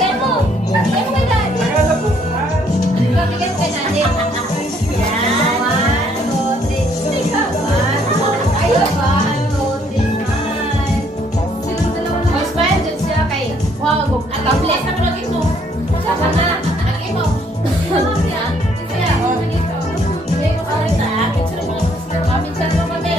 Kaya mo kay daddy. Bigyan kay daddy. Yan. 1, 2, 3. Ayun ba? 1, 2, 3, smile. Oh, smile dyan siya kay. Wow, tablet. Saan ka lagi mo? Saan na? Lagi mo. Yan. Kaya, dito. Hindi ko salita. Minsan mo kami.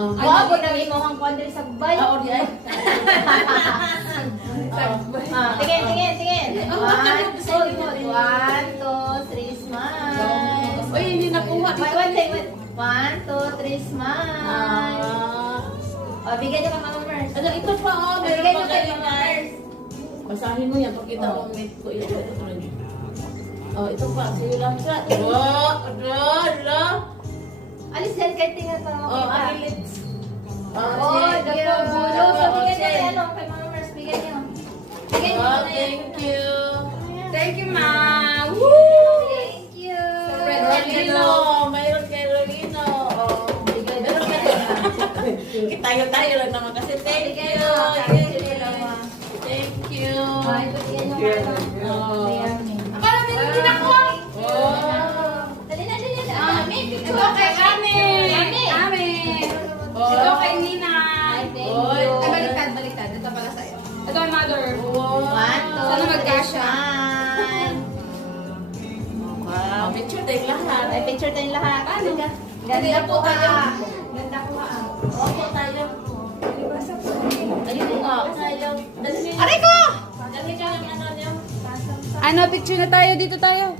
Wow, naging mo ang kondre sa bahay. Oo, di ay. Tingin. 1, 2, 3, smile. Uy, hindi nakuha. 1, 2, 3, smile. O, bigyan niyo kay Mama Mers. Ano, ito pa, oh. Bigyan niyo kay Mama Mers. Basahin mo yan. Pakita mo ang mate ko. Ito. Oh, ito pa. Sige lang siya. Alis yan kahit tingnan pa Oh, ang lips. Oh, dako, bulo. So, bigyan niyo kay ano, kay Mama Mers. Bigyan niyo. Bigyan niyo. Thank you. Thank you, Ma. Woo! Thank you. Rolino. Mayroon kay Rolino. Oh, meron ka tayo lang naman kasi. Thank you. Thank you. Bigyan niyo kay Akala din hindi nakuha. Dali na. Ito kay Ame. Ito kay Nina. Thank you. Baliktad. Ito pala sa'yo. Ito ay mother. 1, 2, Sana magkasya. Wow, picture tayo lahat. Ay, picture tayong lahat. Ano? Ganda po tayo. Ganda po Opo tayo. Dali mo nga. Aray ko! Dali ka ng ano niyo. Ano, picture na tayo. Dito tayo.